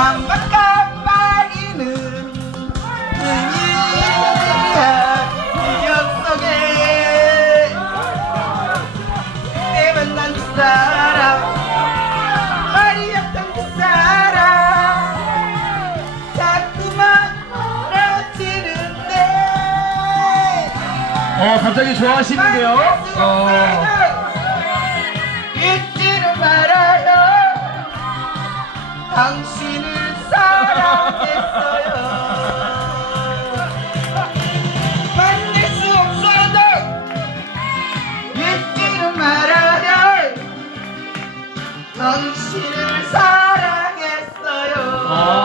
깜빡깜빡이는 의미한 기억 속에 내 만난 그 사람 말이 없던 그 사람 자꾸만 멀어지는데. 어, 갑자기 좋아하시는데요? 어, 당신을 사랑했어요. 만날 수 없어도 잊지는 말아요 당신을 사랑했어요. 아.